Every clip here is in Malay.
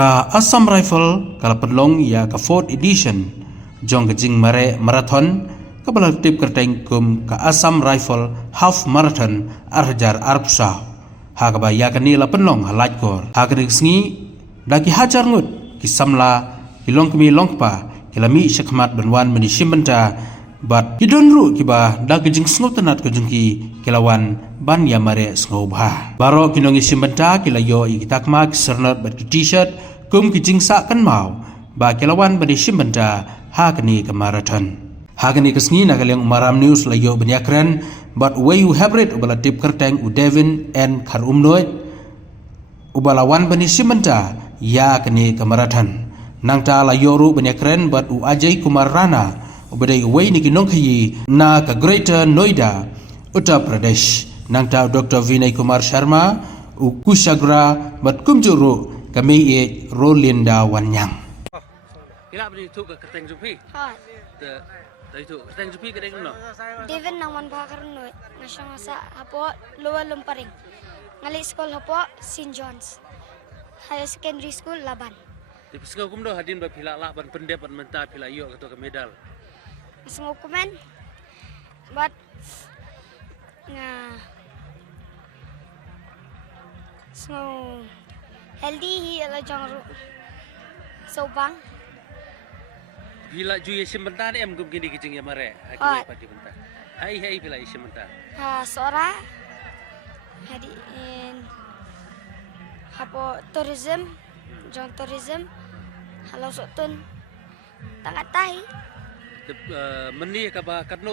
Ka Assam Rifle kala penlong ya ka 4th edition jong kejing mare marathon ka balal tip kerteng kum ka Assam Rifle half marathon arjar arpsa ha ka ba ya ka ni la penlong halaj kor ha ka sngi daki hajar ngut ki samla ki long kmi longpa ki la mi shakmat banwan mani shimbanta bat ki don ru ki ba da kejing sngot tanat kejing ki kilawan ban ya mare sngoba baro kinongi shimbanta ki la yo i kitakma ki sernat bat ki t-shirt kum ki jingsa kan mau ba kilawan bani shimbanta ha kani ka marathon ha kani kesngi na kaleng umaram news la yo banyakran but way you have it ubala tip kerteng u Devin and Karumnoy ubalawan bani shimbanta ya kani ka marathon nangta la yo ru banyakran but u Ajay Kumar Rana ubadai way ni kinong khayi na ka Greater Noida Uttar Pradesh nangta Dr. Vinay Kumar Sharma u Kushagra bat kumjuru kami e Rolinda Wanyang. Kila beri tu ke kerteng jupi? Ha. Dari tu kerteng jupi ke dengan no? Devin nang wan bakar no. Nasyong sa hapo Lower Lumparing. Ngali school hapo St. John's. Higher Secondary School Laban. Di pesengau kum do hadin ba pila la ban pendep ban menta pila yo ke medal. Masang ukumen. But nga so healthy hi ala jang so bang Pila juye sebentar em kum gini kicing ya mare. Hai. Pati bentar. Hai pila sebentar. ha sora hadi in hapo tourism jang tourism halau sotun tangat tahi Meni ka ba kadno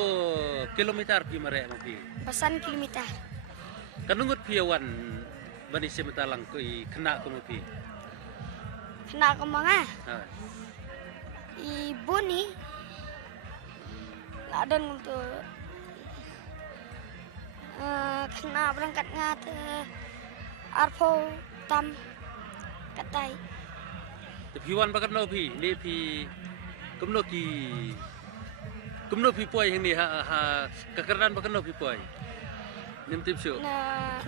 kilometer pi mare mo pi. basan kilometer Kanungut piawan bani sebentar lang ko kena ko mo pi. kena ke mga Ha. ibu ni ada untuk kena berangkat ngat arpo tam katai Tapi wan ba kadno pi ni pi kumno pi poi yang ni ha kakeran ba kadno pi poi. Nim tip syu. na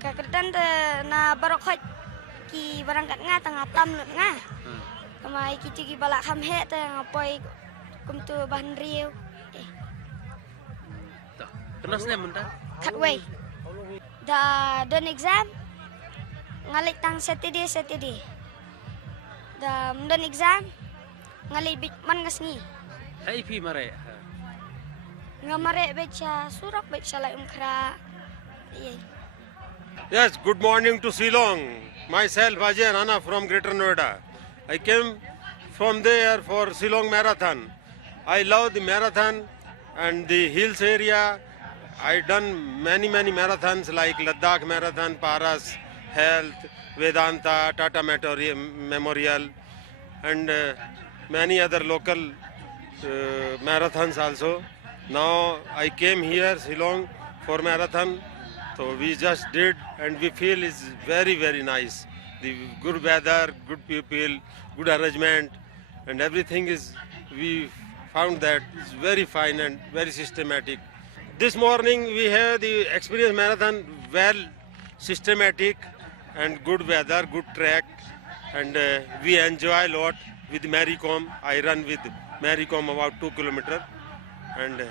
kakertan na barokhat ki berangkat ngat tengah tam lut nga kamai ki cigi balak ham he te ngapoi kum tu bahan riu Kenas ne menta. cut way da don exam ngalik tang Saturday da don exam ngali bit man ngasngi Hai pi mare. ngamare becha surak becha lai umkra ye Yes, good morning to Shillong. Myself Ajay Rana from Greater Noida. I came from there for Shillong Marathon. I love the marathon and the hills area. I done many marathons like Ladakh Marathon, Paras, Health, Vedanta, Tata Memorial and many other local marathons also. Now I came here Shillong for marathon. So we just did and we feel it's very nice. The good weather, good people, good arrangement and everything is, we found that it's very fine and very systematic. This morning we have the experience marathon, well systematic and good weather, good track and we enjoy a lot with Mary Kom. I run with Mary Kom about 2 kilometers and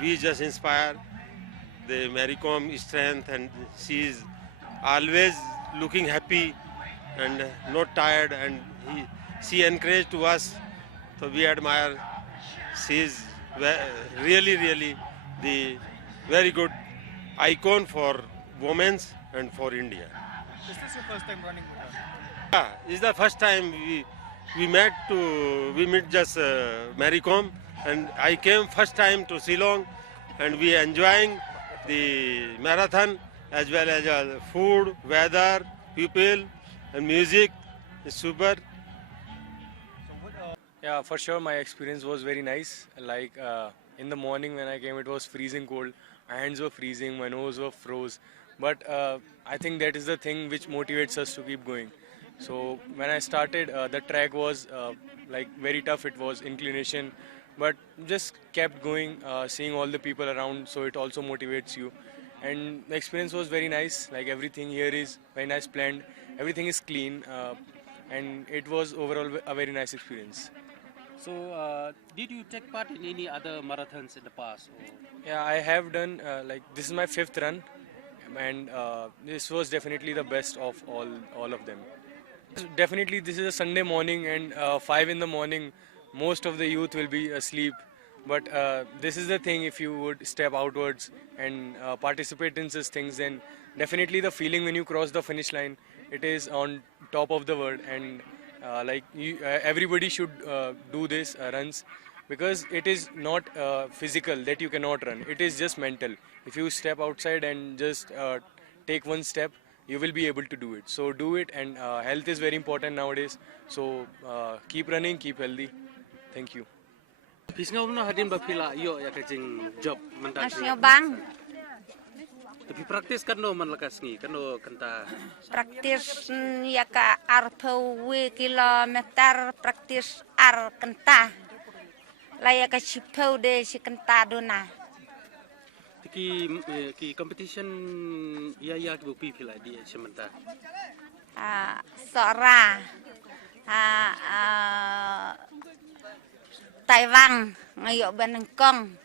we just inspire the Mary Kom strength and she is always looking happy and not tired and she encouraged to us, so we admire. She is really the very good icon for women and for India. Is this your first time running with her? Yeah, it's the first time we met just Mary Kom and I came first time to Shillong and we enjoying the marathon as well as food, weather, people and music. It's super. Yeah, for sure my experience was very nice. Like in the morning when I came it was freezing cold. My hands were freezing, my nose was froze. But I think that is the thing which motivates us to keep going. So when I started, the track was like very tough. It was inclination, but just kept going, seeing all the people around. So it also motivates you. And the experience was very nice. Like everything here is very nice planned. Everything is clean. and it was overall a very nice experience. So, did you take part in any other marathons in the past? Or? Yeah, I have done like this is my 5th run, and this was definitely the best of all of them. Definitely, this is a Sunday morning, and 5 in the morning, most of the youth will be asleep. But this is the thing: if you would step outwards and participate in such things, then definitely the feeling when you cross the finish line, it is on top of the world. And everybody should do this runs, because it is not physical that you cannot run. It is just mental. If you step outside and just take one step, you will be able to do it. So do it, and health is very important nowadays. So keep running, keep healthy. Thank you. Pisngau no hadin ba pila yo ya kajing job mentak. Masnya bang, Tapi praktis kan no man lakas ngi kan no kanta. praktis ya ka arpewi kilometer praktis ar kenta. Laya ka sipau de si kenta dona. Ki competition ya ki bupi pila di sementara. Sora, Taiwan ngayok Banengkong.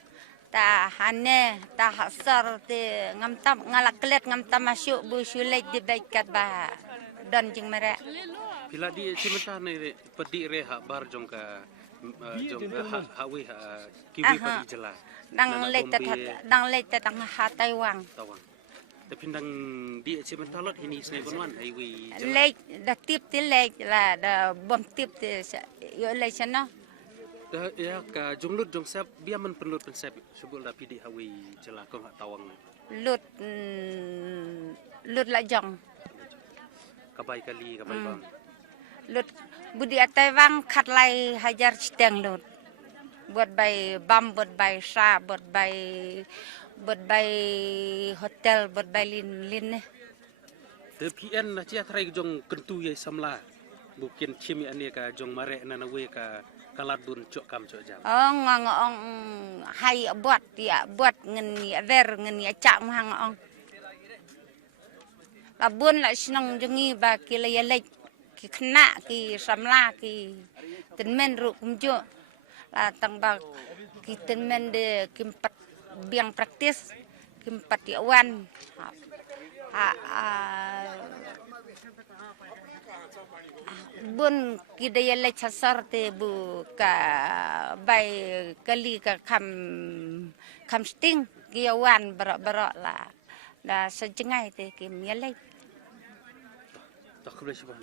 Ta hane ta hasar te ngamtam ngalaklet ngamtam masuk bu sulai di baikat ba don jing mere. Pila di sementara ni pedi re ha bar jong ka jong hawi ha kiwi pedi jela. Dang leit ta dang ha Taiwan. Tawang. Tapi dang di sementara lot ini snai bonwan highway. Leit da tip ti leit la da bom tip ti yo leit sana. Ya ka jonglut jong sep biar men penlut pensep sebul da pidi hawi jela ko ha tawang. Lut la jong. Kabai kali kabai bang. Lut budi Taiwan khat lai hajar citeng lut. Buat bay bam buat bay sa buat bay hotel buat bay lin ne. Tapi en na cia trai jong kentu ye samla. Bukin chimi ane ka jong mare na we ka kaladun cok kam cok jam. Ngong hai buat ya buat ngeni ver ngeni cak mahang ong. Labun la senang jengi ba ki la yelek ki kena ki samla ki tenmen ru kumjo. La tang ba ki tenmen de kimpat biang praktis kimpat yawan. Bun kidaya le chasar te bu ka bay kali ka kam sting giawan bara la sejengai te kim yalai. Tak boleh sebab.